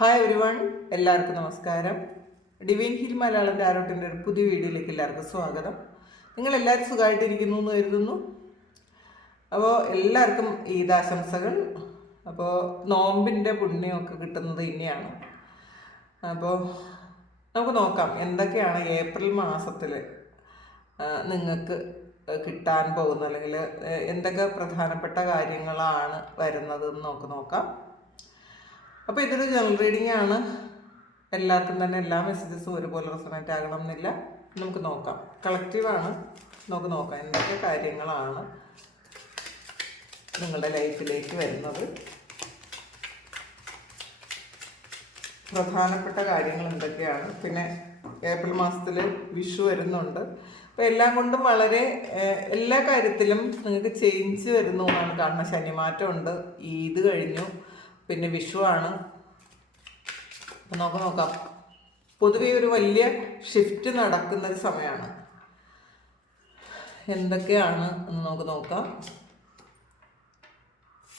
Hi everyone, എല്ലാവർക്കും നമസ്കാരം. Divine heal Malayalam ടാരോട്ടിൻ്റെ ഒരു പുതിയ വീഡിയോയിലേക്ക് എല്ലാവർക്കും സ്വാഗതം. നിങ്ങളെല്ലാവരും സുഖമായിട്ടിരിക്കുന്നു എന്ന് കരുതുന്നു. അപ്പോൾ എല്ലാവർക്കും ഈദാശംസകൾ. അപ്പോൾ നോമ്പിൻ്റെ പുണ്യമൊക്കെ കിട്ടുന്നത് ഇനിയാണ്. അപ്പോൾ നമുക്ക് നോക്കാം എന്തൊക്കെയാണ് ഏപ്രിൽ മാസത്തിൽ നിങ്ങൾക്ക് കിട്ടാൻ പോകുന്നത്, അല്ലെങ്കിൽ എന്തൊക്കെ പ്രധാനപ്പെട്ട കാര്യങ്ങളാണ് വരുന്നതെന്ന് നോക്കാം. അപ്പോൾ ഇതൊരു ജനറൽ റീഡിംഗ് ആണ്. എല്ലാവർക്കും തന്നെ എല്ലാ മെസ്സേജസും ഒരുപോലെ റെസൊണേറ്റ് ആകണം എന്നില്ല. നമുക്ക് നോക്കാം. കളക്റ്റീവാണ്. നമുക്ക് നോക്കാം എന്തൊക്കെ കാര്യങ്ങളാണ് നിങ്ങളുടെ ലൈഫിലേക്ക് വരുന്നത്, പ്രധാനപ്പെട്ട കാര്യങ്ങൾ എന്തൊക്കെയാണ്. പിന്നെ ഏപ്രിൽ മാസത്തിൽ വിഷു വരുന്നുണ്ട്. അപ്പോൾ എല്ലാം കൊണ്ടും വളരെ എല്ലാ കാര്യത്തിലും നിങ്ങൾക്ക് ചേഞ്ച് വരുന്നു എന്നാണ് കാണുന്നത്. ശനിമാറ്റമുണ്ട്, ഈദ് കഴിഞ്ഞു, പിന്നെ വിഷു ആണ്. അപ്പം നോക്കാം. പൊതുവെ ഒരു വലിയ ഷിഫ്റ്റ് നടക്കുന്ന ഒരു സമയമാണ്. എന്തൊക്കെയാണ് എന്ന് നോക്കാം.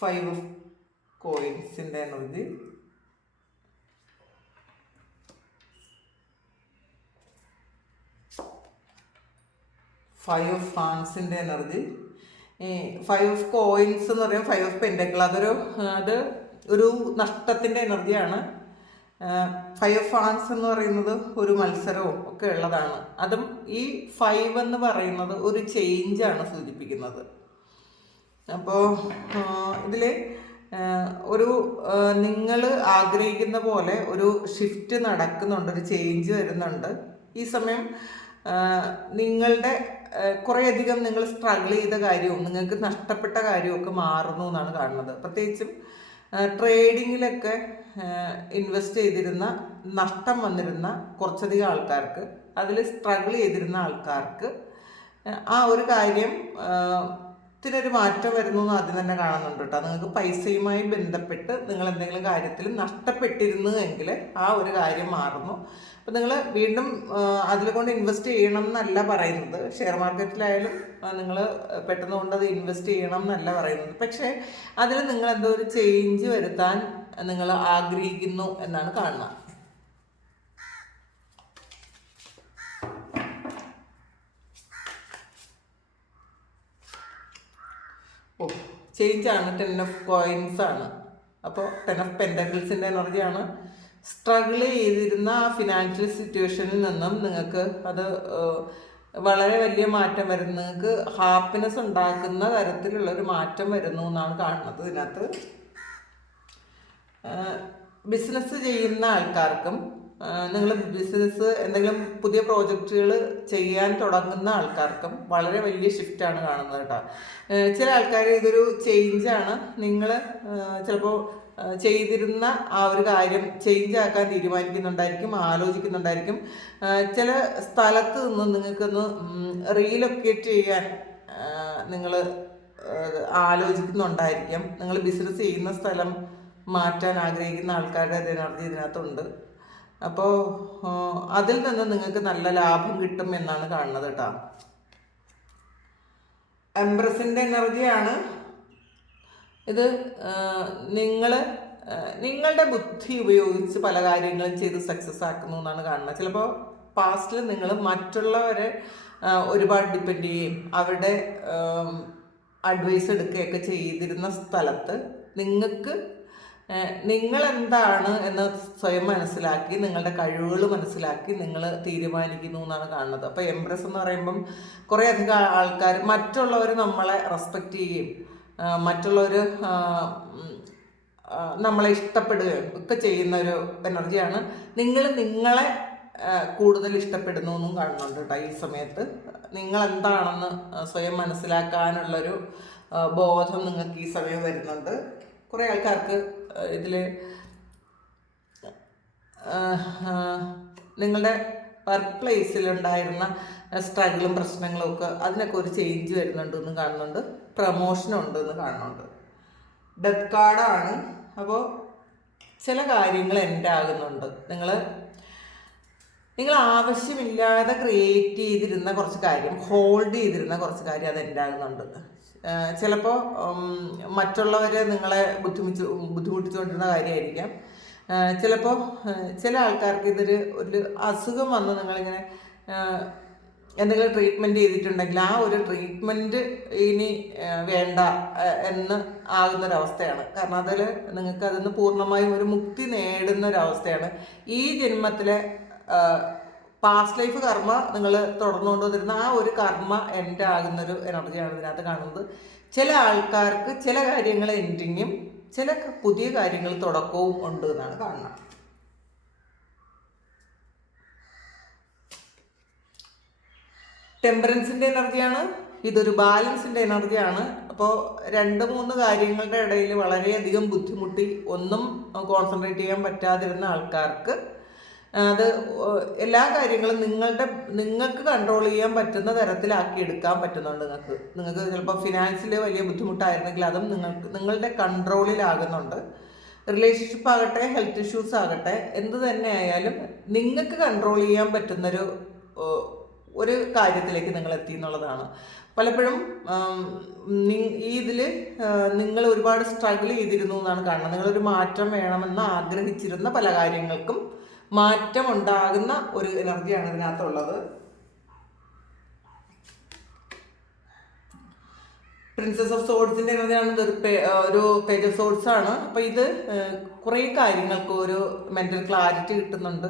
5 ഓഫ് കോയിൻസിൻ്റെ എനർജി, ഫൈവ് ഓഫ് ഫാൻസിൻ്റെ എനർജി. 5 ഓഫ് കോയിൻസ് എന്ന് പറയുമ്പോൾ 5 ഓഫ് പെൻറ്റക്കിൾ, അത് ഒരു നഷ്ടത്തിൻ്റെ എനർജിയാണ്. 5 ഓഫ് ഫാൻസ് എന്ന് പറയുന്നത് ഒരു മത്സരവും ഒക്കെ ഉള്ളതാണ്. അതും ഈ 5 എന്ന് പറയുന്നത് ഒരു ചേഞ്ചാണ് സൂചിപ്പിക്കുന്നത്. അപ്പോൾ ഇതിൽ ഒരു നിങ്ങൾ ആഗ്രഹിക്കുന്ന പോലെ ഒരു ഷിഫ്റ്റ് നടക്കുന്നുണ്ട്, ഒരു ചേഞ്ച് വരുന്നുണ്ട്. ഈ സമയം നിങ്ങളുടെ കുറേയധികം നിങ്ങൾ സ്ട്രഗിൾ ചെയ്ത കാര്യവും നിങ്ങൾക്ക് നഷ്ടപ്പെട്ട കാര്യമൊക്കെ മാറുന്നു എന്നാണ് കാണുന്നത്. പ്രത്യേകിച്ചും ട്രേഡിങ്ങിലൊക്കെ ഇൻവെസ്റ്റ് ചെയ്തിരുന്ന, നഷ്ടം വന്നിരുന്ന കുറച്ചധികം ആൾക്കാർക്ക്, അതിൽ സ്ട്രഗിൾ ചെയ്തിരുന്ന ആൾക്കാർക്ക് ആ ഒരു കാര്യം ത്തിനൊരു മാറ്റം വരുന്നു എന്ന് ആദ്യം തന്നെ കാണുന്നുണ്ട് കേട്ടോ. നിങ്ങൾക്ക് പൈസയുമായി ബന്ധപ്പെട്ട് നിങ്ങൾ എന്തെങ്കിലും കാര്യത്തിൽ നഷ്ടപ്പെട്ടിരുന്നു എങ്കിൽ ആ ഒരു കാര്യം മാറുന്നു. അപ്പം നിങ്ങൾ വീണ്ടും അതിൽ കൊണ്ട് ഇൻവെസ്റ്റ് ചെയ്യണം എന്നല്ല പറയുന്നത്. ഷെയർ മാർക്കറ്റിലായാലും നിങ്ങൾ പെട്ടെന്ന് കൊണ്ട് അത് ഇൻവെസ്റ്റ് ചെയ്യണം എന്നല്ല പറയുന്നത്. പക്ഷേ അതിൽ നിങ്ങൾ എന്തോ ഒരു ചേഞ്ച് വരുത്താൻ നിങ്ങൾ ആഗ്രഹിക്കുന്നു എന്നാണ് കാണുന്നത്. ചേഞ്ചാണ്. 10 ഓഫ് കോയിൻസ് ആണ്. അപ്പോൾ 10 ഓഫ് പെൻറ്റക്കിൾസിൻ്റെ എനർജിയാണ്. സ്ട്രഗിൾ ചെയ്തിരുന്ന ഫിനാൻഷ്യൽ സിറ്റുവേഷനിൽ നിന്നും നിങ്ങൾക്ക് അത് വളരെ വലിയ മാറ്റം വരുന്നു. നിങ്ങൾക്ക് ഹാപ്പിനെസ് ഉണ്ടാക്കുന്ന തരത്തിലുള്ളൊരു മാറ്റം വരുന്നു എന്നാണ് കാണുന്നത്. ഇതിനകത്ത് ബിസിനസ് ചെയ്യുന്ന ആൾക്കാർക്കും, നിങ്ങൾ ബിസിനസ് എന്തെങ്കിലും പുതിയ പ്രോജക്റ്റുകൾ ചെയ്യാൻ തുടങ്ങുന്ന ആൾക്കാർക്കും വളരെ വലിയ ഷിഫ്റ്റാണ് കാണുന്നത് കേട്ടോ. ചില ആൾക്കാർ ഇതൊരു ചേഞ്ചാണ്. നിങ്ങൾ ചിലപ്പോൾ ചെയ്തിരുന്ന ആ ഒരു കാര്യം ചേഞ്ച് ആക്കാൻ തീരുമാനിക്കുന്നുണ്ടായിരിക്കും, ആലോചിക്കുന്നുണ്ടായിരിക്കും. ചില സ്ഥലത്ത് നിന്ന് നിങ്ങൾക്കൊന്ന് റീലൊക്കേറ്റ് ചെയ്യാൻ നിങ്ങൾ ആലോചിക്കുന്നുണ്ടായിരിക്കും. നിങ്ങൾ ബിസിനസ് ചെയ്യുന്ന സ്ഥലം മാറ്റാൻ ആഗ്രഹിക്കുന്ന ആൾക്കാരുടെ എനർജി ഇതിനകത്തുണ്ട്. അപ്പോൾ അതിൽ നിന്ന് നിങ്ങൾക്ക് നല്ല ലാഭം കിട്ടും എന്നാണ് കാണുന്നത് കേട്ടോ. എംപ്രസിൻ്റെ എനർജിയാണ് ഇത്. നിങ്ങളുടെ ബുദ്ധി ഉപയോഗിച്ച് പല കാര്യങ്ങളും ചെയ്ത് സക്സസ് ആക്കുന്നു എന്നാണ് കാണുന്നത്. ചിലപ്പോൾ പാസ്റ്റിൽ നിങ്ങൾ മറ്റുള്ളവരെ ഒരുപാട് ഡിപ്പെൻഡ് ചെയ്യുകയും അവരുടെ അഡ്വൈസ് എടുക്കുകയൊക്കെ ചെയ്തിരുന്ന സ്ഥലത്ത് നിങ്ങൾ എന്താണ് എന്ന് സ്വയം മനസ്സിലാക്കി, നിങ്ങളുടെ കഴിവുകൾ മനസ്സിലാക്കി നിങ്ങൾ തീരുമാനിക്കുന്നു എന്നാണ് കാണുന്നത്. അപ്പോൾ എംപ്രസ് എന്ന് പറയുമ്പം കുറേയധികം ആൾക്കാർ, മറ്റുള്ളവർ നമ്മളെ റെസ്പെക്റ്റ് ചെയ്യുകയും മറ്റുള്ളവർ നമ്മളെ ഇഷ്ടപ്പെടുകയും ഒക്കെ ചെയ്യുന്ന ഒരു എനർജിയാണ്. നിങ്ങളെ കൂടുതൽ ഇഷ്ടപ്പെടുന്നു എന്നും കാണുന്നുണ്ട് കേട്ടോ. ഈ സമയത്ത് നിങ്ങൾ എന്താണെന്ന് സ്വയം മനസ്സിലാക്കാനുള്ളൊരു ബോധം നിങ്ങൾക്ക് ഈ സമയം വരുന്നുണ്ട്. കുറേ ആൾക്കാർക്ക് ഇതിൽ നിങ്ങളുടെ വർക്ക് പ്ലേസിലുണ്ടായിരുന്ന സ്ട്രഗിളും പ്രശ്നങ്ങളും ഒക്കെ അതിനൊക്കെ ഒരു ചേഞ്ച് വരുന്നുണ്ട് എന്ന് കാണുന്നുണ്ട്. പ്രമോഷനുണ്ട് എന്ന് കാണുന്നുണ്ട്. ഡെത്ത് കാർഡാണ്. അപ്പോൾ ചില കാര്യങ്ങൾ എൻഡ് ആകുന്നുണ്ട്. നിങ്ങൾ ആവശ്യമില്ലാതെ ക്രിയേറ്റ് ചെയ്തിരുന്ന കുറച്ച് കാര്യം, ഹോൾഡ് ചെയ്തിരുന്ന കുറച്ച് കാര്യം അത് എൻഡ് ആകുന്നുണ്ട്. ചിലപ്പോൾ മറ്റുള്ളവരെ നിങ്ങളെ ബുദ്ധിമുട്ടിച്ചുകൊണ്ടിരുന്ന കാര്യമായിരിക്കാം. ചിലപ്പോൾ ചില ആൾക്കാർക്ക് ഒരു അസുഖം വന്ന് നിങ്ങളിങ്ങനെ എന്തെങ്കിലും ട്രീറ്റ്മെൻറ്റ് ചെയ്തിട്ടുണ്ടെങ്കിൽ ആ ഒരു ട്രീറ്റ്മെൻറ്റ് ഇനി വേണ്ട എന്ന് ആകുന്നൊരവസ്ഥയാണ്. കാരണം അതിൽ നിങ്ങൾക്ക് അതിൽ നിന്ന് പൂർണ്ണമായും ഒരു മുക്തി നേടുന്നൊരവസ്ഥയാണ്. ഈ ജന്മത്തിലെ പാസ്റ്റ് ലൈഫ് കർമ്മ നിങ്ങൾ തുടർന്നുകൊണ്ടുവന്നിരുന്ന ആ ഒരു കർമ്മ എൻഡ് ആകുന്നൊരു എനർജിയാണ് ഇതിനകത്ത് കാണുന്നത്. ചില ആൾക്കാർക്ക് ചില കാര്യങ്ങൾ എൻഡിങ്ങും ചില പുതിയ കാര്യങ്ങൾ തുടക്കവും ഉണ്ട് എന്നാണ് കാണുന്നത്. ടെമ്പറൻസിൻ്റെ എനർജിയാണ്, ഇതൊരു ബാലൻസിൻ്റെ എനർജിയാണ്. അപ്പോൾ 2-3 കാര്യങ്ങളുടെ ഇടയിൽ വളരെയധികം ബുദ്ധിമുട്ടി ഒന്നും കോൺസെൻട്രേറ്റ് ചെയ്യാൻ പറ്റാതിരുന്ന ആൾക്കാർക്ക് അത് എല്ലാ കാര്യങ്ങളും നിങ്ങൾക്ക് കൺട്രോൾ ചെയ്യാൻ പറ്റുന്ന തരത്തിലാക്കി എടുക്കാൻ പറ്റുന്നുണ്ട്. നിങ്ങൾക്ക് ചിലപ്പോൾ ഫിനാൻസിൽ വലിയ ബുദ്ധിമുട്ടായിരുന്നെങ്കിൽ അതും നിങ്ങളുടെ കൺട്രോളിലാകുന്നുണ്ട്. റിലേഷൻഷിപ്പ് ആകട്ടെ, ഹെൽത്ത് ഇഷ്യൂസ് ആകട്ടെ, എന്ത് തന്നെ ആയാലും നിങ്ങൾക്ക് കൺട്രോൾ ചെയ്യാൻ പറ്റുന്നൊരു ഒരു കാര്യത്തിലേക്ക് നിങ്ങൾ എത്തി എന്നുള്ളതാണ്. പലപ്പോഴും ഇതിൽ നിങ്ങൾ ഒരുപാട് സ്ട്രഗിൾ ചെയ്തിരുന്നു എന്നാണ് കാണുന്നത്. നിങ്ങളൊരു മാറ്റം വേണമെന്ന് ആഗ്രഹിച്ചിരുന്ന പല കാര്യങ്ങൾക്കും മാറ്റം ഉണ്ടാകുന്ന ഒരു എനർജിയാണ് ഇതിനകത്തുള്ളത്. പ്രിൻസസ് ഓഫ് സോഡ്സിൻ്റെ എനർജിയാണ്. ഒരു പേജ് ഓഫ് സോഡ്സ് ആണ്. അപ്പോൾ ഇത് കുറേ കാര്യങ്ങൾക്ക് ഒരു മെൻ്റൽ ക്ലാരിറ്റി കിട്ടുന്നുണ്ട്.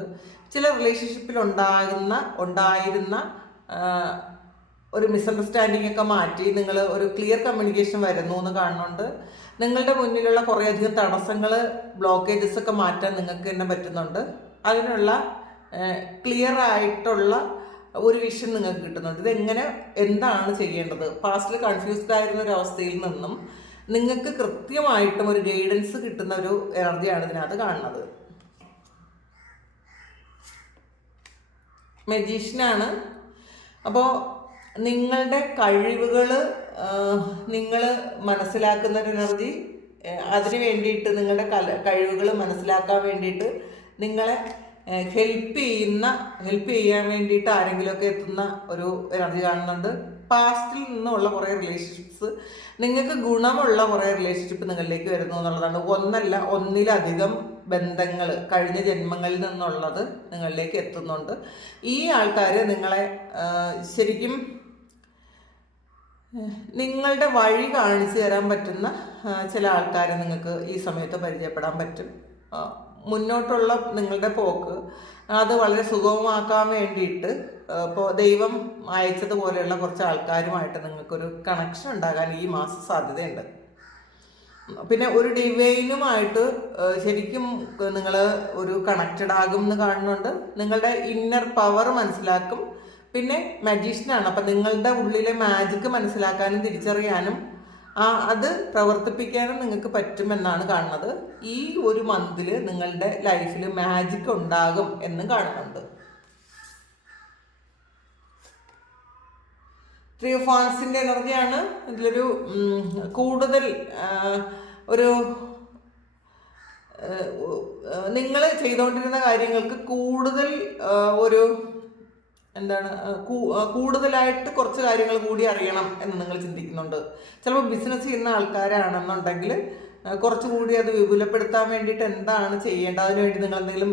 ചില റിലേഷൻഷിപ്പിൽ ഉണ്ടായിരുന്ന ഒരു മിസ്അണ്ടർസ്റ്റാൻഡിങ് ഒക്കെ മാറ്റി നിങ്ങൾ ഒരു ക്ലിയർ കമ്മ്യൂണിക്കേഷൻ വരുന്നു എന്ന് കാണുന്നുണ്ട്. നിങ്ങളുടെ മുന്നിലുള്ള കുറേയധികം തടസ്സങ്ങൾ, ബ്ലോക്കേജസ് ഒക്കെ മാറ്റാൻ നിങ്ങൾക്ക് തന്നെ പറ്റുന്നുണ്ട്. അതിനുള്ള ക്ലിയർ ആയിട്ടുള്ള ഒരു വിഷൻ നിങ്ങൾക്ക് കിട്ടുന്നുണ്ട്. ഇതെങ്ങനെ എന്താണ് ചെയ്യേണ്ടത്, പാസ്റ്റിൽ കൺഫ്യൂസ്ഡ് ആയിരുന്ന ഒരു അവസ്ഥയിൽ നിന്നും നിങ്ങൾക്ക് കൃത്യമായിട്ടും ഒരു ഗൈഡൻസ് കിട്ടുന്ന ഒരു എനർജിയാണ് ഇതിനകത്ത് കാണുന്നത്. മജീഷ്യനാണ്. അപ്പോൾ നിങ്ങളുടെ കഴിവുകൾ നിങ്ങൾ മനസ്സിലാക്കുന്ന ഒരു എനർജി, അതിന് വേണ്ടിയിട്ട് നിങ്ങളുടെ കഴിവുകൾ മനസ്സിലാക്കാൻ വേണ്ടിയിട്ട് നിങ്ങളെ ഹെൽപ്പ് ചെയ്യാൻ വേണ്ടിയിട്ട് ആരെങ്കിലുമൊക്കെ എത്തുന്ന ഒരു എനർജി കാണുന്നുണ്ട്. പാസ്റ്റിൽ നിന്നുള്ള കുറേ റിലേഷൻഷിപ്സ്, നിങ്ങൾക്ക് ഗുണമുള്ള കുറേ റിലേഷൻഷിപ്പ് നിങ്ങളിലേക്ക് വരുന്നു എന്നുള്ളതാണ്. ഒന്നിലധികം ബന്ധങ്ങൾ കഴിഞ്ഞ ജന്മങ്ങളിൽ നിന്നുള്ളത് നിങ്ങളിലേക്ക് എത്തുന്നുണ്ട്. ഈ ആൾക്കാർ നിങ്ങളെ ശരിക്കും നിങ്ങളുടെ വഴി കാണിച്ചു തരാൻ പറ്റുന്ന ചില ആൾക്കാരെ നിങ്ങൾക്ക് ഈ സമയത്ത് പരിചയപ്പെടാൻ പറ്റും. മുന്നോട്ടുള്ള നിങ്ങളുടെ പോക്ക് അത് വളരെ സുഗമമാക്കാൻ വേണ്ടിയിട്ട് ഇപ്പോൾ ദൈവം അയച്ചതുപോലെയുള്ള കുറച്ച് ആൾക്കാരുമായിട്ട് നിങ്ങൾക്കൊരു കണക്ഷൻ ഉണ്ടാകാൻ ഈ മാസം സാധ്യതയുണ്ട്. പിന്നെ ഒരു ഡിവൈനുമായിട്ട് ശരിക്കും നിങ്ങൾ ഒരു കണക്റ്റഡ് ആകും എന്ന് കാണുന്നുണ്ട്. നിങ്ങളുടെ ഇന്നർ പവർ മനസ്സിലാക്കും. പിന്നെ മജീഷ്യനാണ്. അപ്പം നിങ്ങളുടെ ഉള്ളിലെ മാജിക്ക് മനസ്സിലാക്കാനും തിരിച്ചറിയാനും അത് പ്രവർത്തിപ്പിക്കാനും നിങ്ങൾക്ക് പറ്റുമെന്നാണ് കാണുന്നത്. ഈ ഒരു മന്തിൽ നിങ്ങളുടെ ലൈഫിൽ മാജിക് ഉണ്ടാകും എന്നും കാണുന്നുണ്ട്. 3 ഓഫ് വാൻസിൻ്റെ എനർജിയാണ്. ഇതിലൊരു കൂടുതൽ നിങ്ങൾ ചെയ്തുകൊണ്ടിരുന്ന കാര്യങ്ങൾക്ക് കൂടുതൽ കൂടുതലായിട്ട് കുറച്ച് കാര്യങ്ങൾ കൂടി അറിയണം എന്ന് നിങ്ങൾ ചിന്തിക്കുന്നുണ്ട്. ചിലപ്പോൾ ബിസിനസ് ചെയ്യുന്ന ആൾക്കാരാണെന്നുണ്ടെങ്കിൽ കുറച്ചുകൂടി അത് വിപുലപ്പെടുത്താൻ വേണ്ടിയിട്ട് എന്താണ് ചെയ്യേണ്ടത്, അതിനുവേണ്ടി നിങ്ങൾ എന്തെങ്കിലും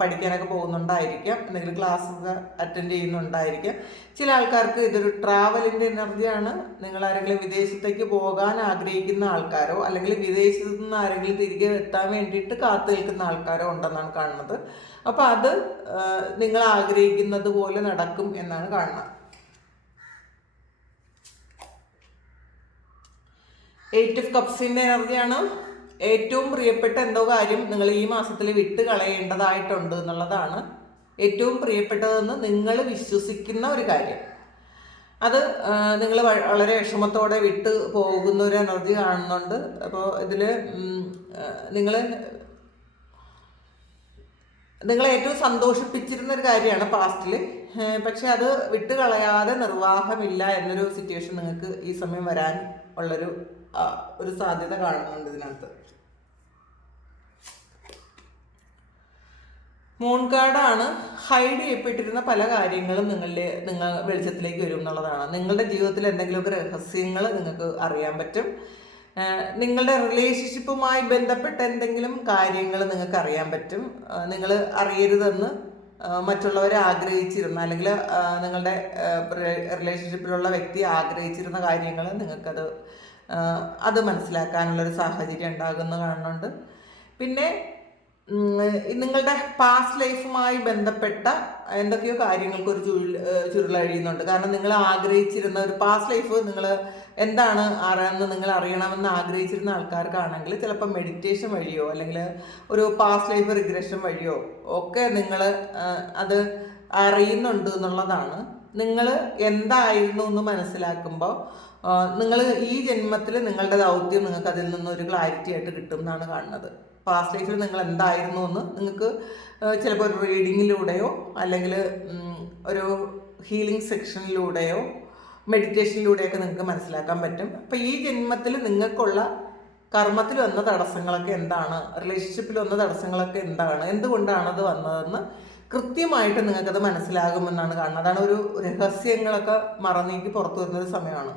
പഠിക്കാനൊക്കെ പോകുന്നുണ്ടായിരിക്കാം, എന്തെങ്കിലും ക്ലാസ്സൊക്കെ അറ്റൻഡ് ചെയ്യുന്നുണ്ടായിരിക്കാം. ചില ആൾക്കാർക്ക് ഇതൊരു ട്രാവലിൻ്റെ എനർജിയാണ്. നിങ്ങൾ ആരെങ്കിലും വിദേശത്തേക്ക് പോകാൻ ആഗ്രഹിക്കുന്ന ആൾക്കാരോ അല്ലെങ്കിൽ വിദേശത്ത് നിന്ന് ആരെങ്കിലും തിരികെ എത്താൻ വേണ്ടിയിട്ട് കാത്തു നിൽക്കുന്ന ആൾക്കാരോ ഉണ്ടെന്നാണ് കാണുന്നത്. അപ്പോൾ അത് നിങ്ങൾ ആഗ്രഹിക്കുന്നത് പോലെ നടക്കും എന്നാണ് കാണുന്നത്. 8 ഓഫ് കപ്സിൻ്റെ എനർജിയാണ്. ഏറ്റവും പ്രിയപ്പെട്ട എന്തോ കാര്യം നിങ്ങൾ ഈ മാസത്തിൽ വിട്ട് കളയേണ്ടതായിട്ടുണ്ട് എന്നുള്ളതാണ്. ഏറ്റവും പ്രിയപ്പെട്ടതെന്ന് നിങ്ങൾ വിശ്വസിക്കുന്ന ഒരു കാര്യം, അത് നിങ്ങൾ വളരെ വിഷമത്തോടെ വിട്ട് പോകുന്ന ഒരു എനർജി കാണുന്നുണ്ട്. അപ്പോൾ ഇതിൽ നിങ്ങളെ ഏറ്റവും സന്തോഷിപ്പിച്ചിരുന്ന ഒരു കാര്യമാണ് പാസ്റ്റിൽ. പക്ഷെ അത് വിട്ട് കളയാതെ നിർവാഹമില്ല എന്നൊരു സിറ്റുവേഷൻ നിങ്ങൾക്ക് ഈ സമയം വരാൻ ഒരു സാധ്യത കാണുന്നുണ്ട് ഇതിനകത്ത്. മൂൺ കാർഡാണ്. ഹൈഡ് ചെയ്യപ്പെട്ടിരുന്ന പല കാര്യങ്ങളും നിങ്ങൾ വെളിച്ചത്തിലേക്ക് വരും എന്നുള്ളതാണ്. നിങ്ങളുടെ ജീവിതത്തിൽ എന്തെങ്കിലുമൊക്കെ രഹസ്യങ്ങൾ നിങ്ങൾക്ക് അറിയാൻ പറ്റും. നിങ്ങളുടെ റിലേഷൻഷിപ്പുമായി ബന്ധപ്പെട്ട എന്തെങ്കിലും കാര്യങ്ങൾ നിങ്ങൾക്ക് അറിയാൻ പറ്റും. നിങ്ങൾ അറിയരുതെന്ന് മറ്റുള്ളവരെ ആഗ്രഹിച്ചിരുന്ന, അല്ലെങ്കിൽ നിങ്ങളുടെ റിലേഷൻഷിപ്പിലുള്ള വ്യക്തി ആഗ്രഹിച്ചിരുന്ന കാര്യങ്ങൾ നിങ്ങൾക്കത് അത് മനസ്സിലാക്കാനുള്ളൊരു സാഹചര്യം ഉണ്ടാകുന്ന കാണുന്നുണ്ട്. പിന്നെ നിങ്ങളുടെ പാസ്റ്റ് ലൈഫുമായി ബന്ധപ്പെട്ട എന്തൊക്കെയോ കാര്യങ്ങൾക്ക് ഒരു ചുരുളഴിയുന്നുണ്ട്. കാരണം നിങ്ങൾ ആഗ്രഹിച്ചിരുന്ന ഒരു പാസ്റ്റ് ലൈഫ് നിങ്ങൾ എന്താണ് നിങ്ങൾ അറിയണമെന്ന് ആഗ്രഹിച്ചിരുന്ന ആൾക്കാർക്കാണെങ്കിൽ ചിലപ്പോൾ മെഡിറ്റേഷൻ വഴിയോ അല്ലെങ്കിൽ ഒരു പാസ്റ്റ് ലൈഫ് റിഗ്രഷൻ വഴിയോ ഒക്കെ നിങ്ങൾ അത് അറിയുന്നുണ്ട് എന്നുള്ളതാണ്. നിങ്ങൾ എന്തായിരുന്നു എന്ന് മനസ്സിലാക്കുമ്പോൾ നിങ്ങൾ ഈ ജന്മത്തിൽ നിങ്ങളുടെ ദൗത്യം നിങ്ങൾക്ക് അതിൽ നിന്നൊരു ക്ലാരിറ്റി ആയിട്ട് കിട്ടും എന്നാണ് കാണുന്നത്. പാസ്റ്റ് ലൈഫിൽ നിങ്ങൾ എന്തായിരുന്നു എന്ന് നിങ്ങൾക്ക് ചിലപ്പോൾ ഒരു റീഡിങ്ങിലൂടെയോ അല്ലെങ്കിൽ ഒരു ഹീലിംഗ് സെക്ഷനിലൂടെയോ മെഡിറ്റേഷനിലൂടെയൊക്കെ നിങ്ങൾക്ക് മനസ്സിലാക്കാൻ പറ്റും. അപ്പോൾ ഈ ജന്മത്തിൽ നിങ്ങൾക്കുള്ള കർമ്മത്തിൽ വന്ന തടസ്സങ്ങളൊക്കെ എന്താണ്, റിലേഷൻഷിപ്പിൽ വന്ന തടസ്സങ്ങളൊക്കെ എന്താണ്, എന്തുകൊണ്ടാണത് വന്നതെന്ന് കൃത്യമായിട്ട് നിങ്ങൾക്കത് മനസ്സിലാകുമെന്നാണ് കാണുന്നത്. അതാണ് ഒരു രഹസ്യങ്ങളൊക്കെ മറന്നേക്ക് പുറത്തു വരുന്നൊരു സമയമാണ്.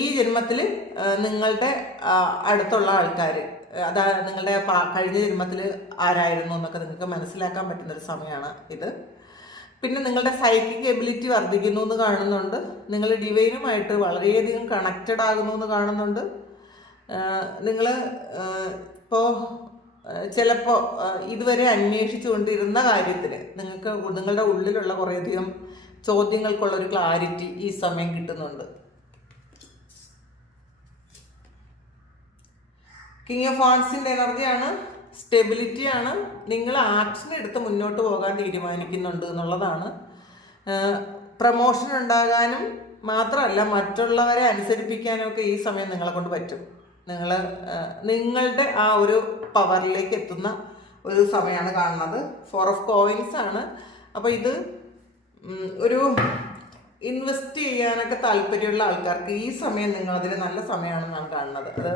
ഈ ജന്മത്തിൽ നിങ്ങളുടെ അടുത്തുള്ള ആൾക്കാർ, അതായത് നിങ്ങളുടെ കഴിഞ്ഞ ജന്മത്തിൽ ആരായിരുന്നു എന്നൊക്കെ നിങ്ങൾക്ക് മനസ്സിലാക്കാൻ പറ്റുന്നൊരു സമയമാണ് ഇത്. പിന്നെ നിങ്ങളുടെ സൈക്കിക് എബിലിറ്റി വർദ്ധിക്കുന്നു എന്ന് കാണുന്നുണ്ട്. നിങ്ങൾ ഡിവൈനുമായിട്ട് വളരെയധികം കണക്റ്റഡ് ആകുന്നു എന്ന് കാണുന്നുണ്ട്. നിങ്ങൾ ഇപ്പോൾ ചിലപ്പോൾ ഇതുവരെ അന്വേഷിച്ചു കൊണ്ടിരുന്ന കാര്യത്തിൽ നിങ്ങൾക്ക് നിങ്ങളുടെ ഉള്ളിലുള്ള കുറേയധികം ചോദ്യങ്ങൾക്കുള്ള ഒരു ക്ലാരിറ്റി ഈ സമയം കിട്ടുന്നുണ്ട്. കിങ് ഓഫ് വാൻസിൻ്റെ എനർജിയാണ്, സ്റ്റെബിലിറ്റിയാണ്. നിങ്ങൾ ആക്ഷൻ എടുത്ത് മുന്നോട്ട് പോകാൻ തീരുമാനിക്കുന്നുണ്ട് എന്നുള്ളതാണ്. പ്രമോഷൻ ഉണ്ടാകാനും മാത്രമല്ല മറ്റുള്ളവരെ അനുസരിപ്പിക്കാനും ഒക്കെ ഈ സമയം നിങ്ങളെ കൊണ്ട് പറ്റും. നിങ്ങളുടെ ആ ഒരു പവറിലേക്ക് എത്തുന്ന ഒരു സമയമാണ് കാണുന്നത്. 4 ഓഫ് കോയിൻസ് ആണ്. അപ്പോൾ ഇത് ഒരു ഇൻവെസ്റ്റ് ചെയ്യാനൊക്കെ താല്പര്യമുള്ള ആൾക്കാർക്ക് ഈ സമയം നിങ്ങളതിന് നല്ല സമയമാണെന്നാണ് കാണുന്നത്. അത്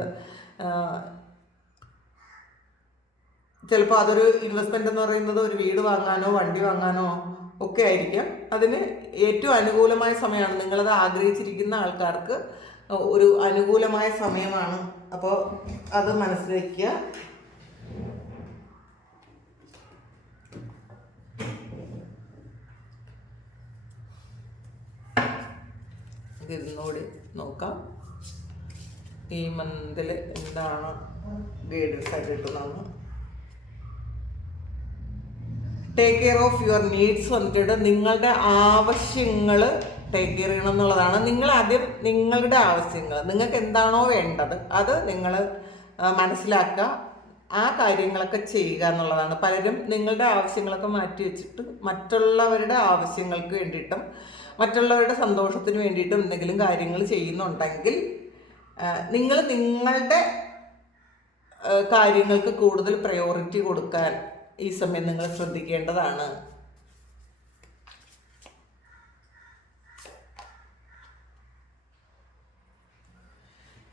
ചിലപ്പോൾ അതൊരു ഇൻവെസ്റ്റ്മെൻ്റ് എന്ന് പറയുന്നത് ഒരു വീട് വാങ്ങാനോ വണ്ടി വാങ്ങാനോ ഒക്കെ ആയിരിക്കാം. അതിന് ഏറ്റവും അനുകൂലമായ സമയമാണ്. നിങ്ങളത് ആഗ്രഹിച്ചിരിക്കുന്ന ആൾക്കാർക്ക് ഒരു അനുകൂലമായ സമയമാണ്. അപ്പോൾ അത് മനസ്സിലാക്കുക. ഇതിനോട് നോക്കാം ഈ മന്തിൽ എന്താണ് ഗൈഡൻസ് ആയിട്ട് കിട്ടുന്നതെന്ന്. Take care of your needs വന്നിട്ടുണ്ട്. നിങ്ങളുടെ ആവശ്യങ്ങൾ ടേക്ക് കെയർ ചെയ്യണം എന്നുള്ളതാണ്. നിങ്ങൾ ആദ്യം നിങ്ങളുടെ ആവശ്യങ്ങൾ, നിങ്ങൾക്ക് എന്താണോ വേണ്ടത് അത് നിങ്ങൾ മനസ്സിലാക്കുക, ആ കാര്യങ്ങളൊക്കെ ചെയ്യുക എന്നുള്ളതാണ്. പലരും നിങ്ങളുടെ ആവശ്യങ്ങളൊക്കെ മാറ്റി വെച്ചിട്ട് മറ്റുള്ളവരുടെ ആവശ്യങ്ങൾക്ക് വേണ്ടിയിട്ടും മറ്റുള്ളവരുടെ സന്തോഷത്തിന് വേണ്ടിയിട്ടും എന്തെങ്കിലും കാര്യങ്ങൾ ചെയ്യുന്നുണ്ടെങ്കിൽ നിങ്ങൾ നിങ്ങളുടെ കാര്യങ്ങൾക്ക് കൂടുതൽ പ്രയോറിറ്റി കൊടുക്കാൻ ഈ സമയം നിങ്ങൾ ശ്രദ്ധിക്കേണ്ടതാണ്.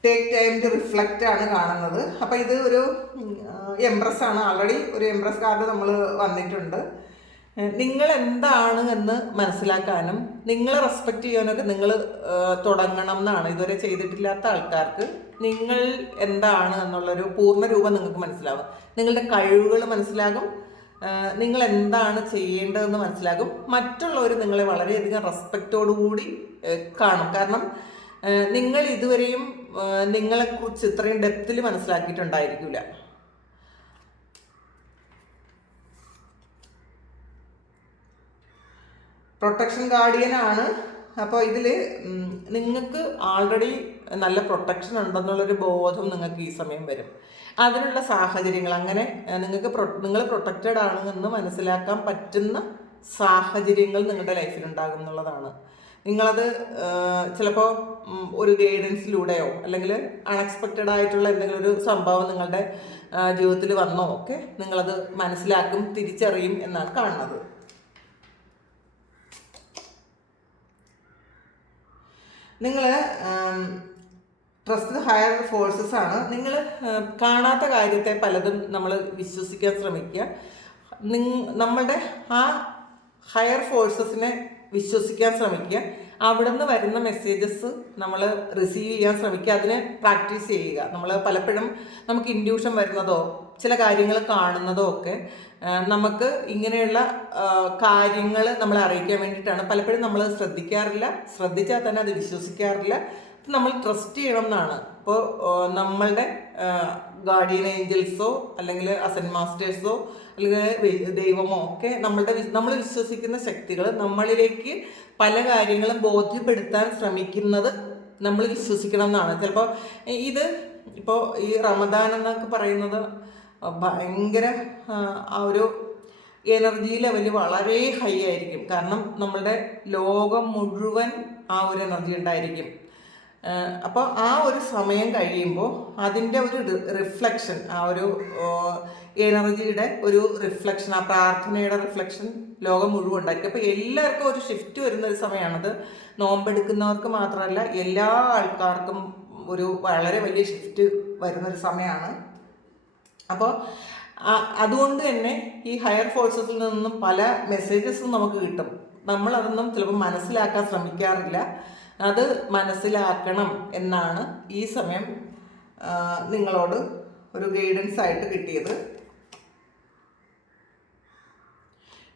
ടേക്ക് ടൈം ടു റിഫ്ലക്റ്റ് ആണ് കാണുന്നത്. അപ്പം ഇത് ഒരു എംപ്രസ് ആണ്. ഓൾറെഡി ഒരു എംപ്രസ് കാർഡ് നമ്മൾ വന്നിട്ടുണ്ട്. നിങ്ങൾ എന്താണ് എന്ന് മനസ്സിലാക്കാനും നിങ്ങളെ റെസ്പെക്റ്റ് ചെയ്യാനൊക്കെ നിങ്ങൾ തുടങ്ങണം എന്നാണ്. ഇതുവരെ ചെയ്തിട്ടില്ലാത്ത ആൾക്കാർക്ക് നിങ്ങൾ എന്താണ് എന്നുള്ളൊരു പൂർണ്ണ രൂപം നിങ്ങൾക്ക് മനസ്സിലാവും. നിങ്ങളുടെ കഴിവുകൾ മനസ്സിലാകും, നിങ്ങൾ എന്താണ് ചെയ്യേണ്ടതെന്ന് മനസ്സിലാകും. മറ്റുള്ളവർ നിങ്ങളെ വളരെയധികം റെസ്പെക്റ്റോടുകൂടി കാണും. കാരണം നിങ്ങൾ ഇതുവരെയും നിങ്ങളെക്കുറിച്ച് ഇത്രയും ഡെപ്തിൽ മനസ്സിലാക്കിയിട്ടുണ്ടായിരിക്കില്ല. പ്രൊട്ടക്ഷൻ ഗാർഡിയൻ ആണ്. അപ്പോൾ ഇതിൽ നിങ്ങൾക്ക് ആൾറെഡി നല്ല പ്രൊട്ടക്ഷൻ ഉണ്ടെന്നുള്ളൊരു ബോധം നിങ്ങൾക്ക് ഈ സമയം വരും. അതിനുള്ള സാഹചര്യങ്ങൾ, അങ്ങനെ നിങ്ങൾ പ്രൊട്ടക്റ്റഡ് ആണെന്ന് മനസ്സിലാക്കാൻ പറ്റുന്ന സാഹചര്യങ്ങൾ നിങ്ങളുടെ ലൈഫിലുണ്ടാകും എന്നുള്ളതാണ്. നിങ്ങളത് ചിലപ്പോൾ ഒരു ഗൈഡൻസിലൂടെയോ അല്ലെങ്കിൽ അൺഎക്സ്പെക്റ്റഡ് ആയിട്ടുള്ള എന്തെങ്കിലും ഒരു സംഭവം നിങ്ങളുടെ ജീവിതത്തിൽ വന്നോ ഒക്കെ നിങ്ങളത് മനസ്സിലാക്കും, തിരിച്ചറിയും എന്നാണ് കാണുന്നത്. നിങ്ങൾ ട്രസ്റ്റ് ഹയർ ഫോഴ്സസ് ആണ്. നിങ്ങൾ കാണാത്ത കാര്യത്തെ പലതും നമ്മൾ വിശ്വസിക്കാൻ ശ്രമിക്കുക. നമ്മളുടെ ആ ഹയർ ഫോഴ്സസിനെ വിശ്വസിക്കാൻ ശ്രമിക്കുക. അവിടെ നിന്ന് വരുന്ന മെസ്സേജസ് നമ്മൾ റിസീവ് ചെയ്യാൻ ശ്രമിക്കുക, അതിനെ പ്രാക്ടീസ് ചെയ്യുക. നമ്മൾ പലപ്പോഴും നമുക്ക് ഇൻഡ്യൂഷൻ വരുന്നതോ ചില കാര്യങ്ങൾ കാണുന്നതോ ഒക്കെ നമുക്ക് ഇങ്ങനെയുള്ള കാര്യങ്ങൾ നമ്മളെ അറിയിക്കാൻ വേണ്ടിയിട്ടാണ്. പലപ്പോഴും നമ്മൾ ശ്രദ്ധിക്കാറില്ല, ശ്രദ്ധിച്ചാൽ തന്നെ അത് വിശ്വസിക്കാറില്ല. നമ്മൾ ട്രസ്റ്റ് ചെയ്യണം എന്നാണ്. ഇപ്പോൾ നമ്മളുടെ ഗാർഡിയൻ ഏഞ്ചൽസോ അല്ലെങ്കിൽ അസെന്റ് മാസ്റ്റേഴ്സോ അല്ലെങ്കിൽ ദൈവമോ ഒക്കെ നമ്മൾ വിശ്വസിക്കുന്ന ശക്തികൾ നമ്മളിലേക്ക് പല കാര്യങ്ങളും ബോധ്യപ്പെടുത്താൻ ശ്രമിക്കുന്നത് നമ്മൾ വിശ്വസിക്കണം എന്നാണ്. ചിലപ്പോൾ ഇപ്പോൾ ഈ റമദാൻ എന്നൊക്കെ പറയുന്നത് ഭയങ്കര ആ ഒരു എനർജി ലെവല് വളരെ ഹൈ ആയിരിക്കും. കാരണം നമ്മളുടെ ലോകം മുഴുവൻ ആ ഒരു എനർജി ഉണ്ടായിരിക്കും. അപ്പോൾ ആ ഒരു സമയം കഴിയുമ്പോൾ അതിൻ്റെ ഒരു റിഫ്ലക്ഷൻ, ആ ഒരു എനർജിയുടെ ഒരു റിഫ്ലക്ഷൻ, ആ പ്രാർത്ഥനയുടെ റിഫ്ലക്ഷൻ ലോകം മുഴുവൻ ഉണ്ടായിരിക്കും. അപ്പോൾ എല്ലാവർക്കും ഒരു ഷിഫ്റ്റ് വരുന്ന ഒരു സമയമാണത്. നോമ്പെടുക്കുന്നവർക്ക് മാത്രമല്ല എല്ലാ ആൾക്കാർക്കും ഒരു വളരെ വലിയ ഷിഫ്റ്റ് വരുന്നൊരു സമയമാണ്. അപ്പോൾ അതുകൊണ്ട് തന്നെ ഈ ഹയർ ഫോഴ്സസിൽ നിന്നും പല മെസ്സേജസും നമുക്ക് കിട്ടും. നമ്മളതൊന്നും ചിലപ്പോൾ മനസ്സിലാക്കാൻ ശ്രമിക്കാറില്ല. അത് മനസ്സിലാക്കണം എന്നാണ് ഈ സമയം നിങ്ങളോട് ഒരു ഗൈഡൻസ് ആയിട്ട് കിട്ടിയത്.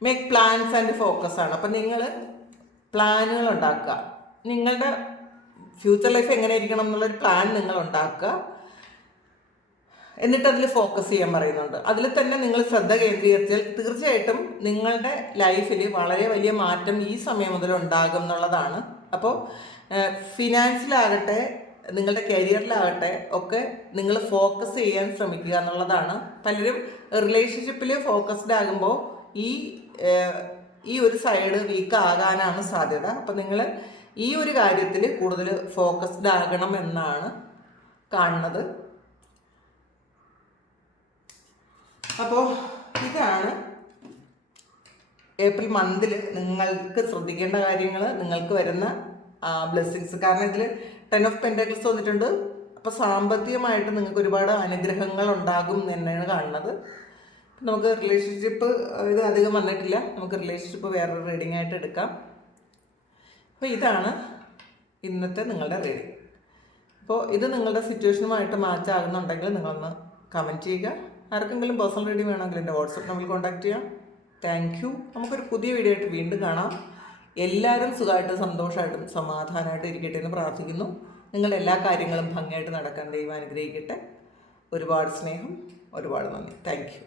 മേക്ക് പ്ലാൻസ് ആൻഡ് ഫോക്കസ് ആണ്. അപ്പം നിങ്ങൾ പ്ലാനുകൾ ഉണ്ടാക്കുക. നിങ്ങളുടെ ഫ്യൂച്ചർ ലൈഫ് എങ്ങനെ ഇരിക്കണം എന്നുള്ളൊരു പ്ലാൻ നിങ്ങൾ ഉണ്ടാക്കുക. എന്നിട്ട് അതിൽ ഫോക്കസ് ചെയ്യാൻ പറയുന്നുണ്ട്. അതിൽ തന്നെ നിങ്ങൾ ശ്രദ്ധ കേന്ദ്രീകരിച്ചാൽ തീർച്ചയായിട്ടും നിങ്ങളുടെ ലൈഫിൽ വളരെ വലിയ മാറ്റം ഈ സമയം മുതൽ ഉണ്ടാകും എന്നുള്ളതാണ്. അപ്പോൾ ഫിനാൻസിലാകട്ടെ നിങ്ങളുടെ കരിയറിലാകട്ടെ ഒക്കെ നിങ്ങൾ ഫോക്കസ് ചെയ്യാൻ ശ്രമിക്കുക എന്നുള്ളതാണ്. പലരും റിലേഷൻഷിപ്പിൽ ഫോക്കസ്ഡ് ആകുമ്പോൾ ഈ ഒരു സൈഡ് വീക്ക് ആകാനാണ് സാധ്യത. അപ്പം നിങ്ങൾ ഈ ഒരു കാര്യത്തിൽ കൂടുതൽ ഫോക്കസ്ഡ് ആകണം എന്നാണ് കാണുന്നത്. അപ്പോൾ ഇതാണ് ഏപ്രിൽ മന്തിൽ നിങ്ങൾക്ക് ശ്രദ്ധിക്കേണ്ട കാര്യങ്ങൾ, നിങ്ങൾക്ക് വരുന്ന ബ്ലെസ്സിങ്സ്. കാരണം ഇതിൽ 10 ഓഫ് പെൻറ്റക്കിൾസ് വന്നിട്ടുണ്ട്. അപ്പോൾ സാമ്പത്തികമായിട്ട് നിങ്ങൾക്ക് ഒരുപാട് അനുഗ്രഹങ്ങൾ ഉണ്ടാകും തന്നെയാണ് കാണുന്നത്. നമുക്ക് റിലേഷൻഷിപ്പ് ഇത് അധികം വന്നിട്ടില്ല, നമുക്ക് റിലേഷൻഷിപ്പ് വേറൊരു റീഡിംഗ് ആയിട്ട് എടുക്കാം. അപ്പോൾ ഇതാണ് ഇന്നത്തെ നിങ്ങളുടെ റീഡിംഗ്. അപ്പോൾ ഇത് നിങ്ങളുടെ സിറ്റുവേഷനുമായിട്ട് മാച്ച് ആകുന്നുണ്ടെങ്കിൽ നിങ്ങളൊന്ന് കമൻറ്റ് ചെയ്യുക. ആർക്കെങ്കിലും പേഴ്സണൽ റീഡിംഗ് വേണമെങ്കിൽ എൻ്റെ വാട്സപ്പ് നമ്പറിൽ കോൺടാക്ട് ചെയ്യാം. Thank you. നമുക്കൊരു പുതിയ വീഡിയോ ആയിട്ട് വീണ്ടും കാണാം. എല്ലാവരും സുഖമായിട്ടും സന്തോഷമായിട്ടും സമാധാനമായിട്ടും ഇരിക്കട്ടെ എന്ന് പ്രാർത്ഥിക്കുന്നു. നിങ്ങളുടെ എല്ലാ കാര്യങ്ങളും ഭംഗിയായിട്ട് നടക്കാൻ ദൈവം അനുഗ്രഹിക്കട്ടെ. ഒരുപാട് സ്നേഹം, ഒരുപാട് നന്ദി. Thank you.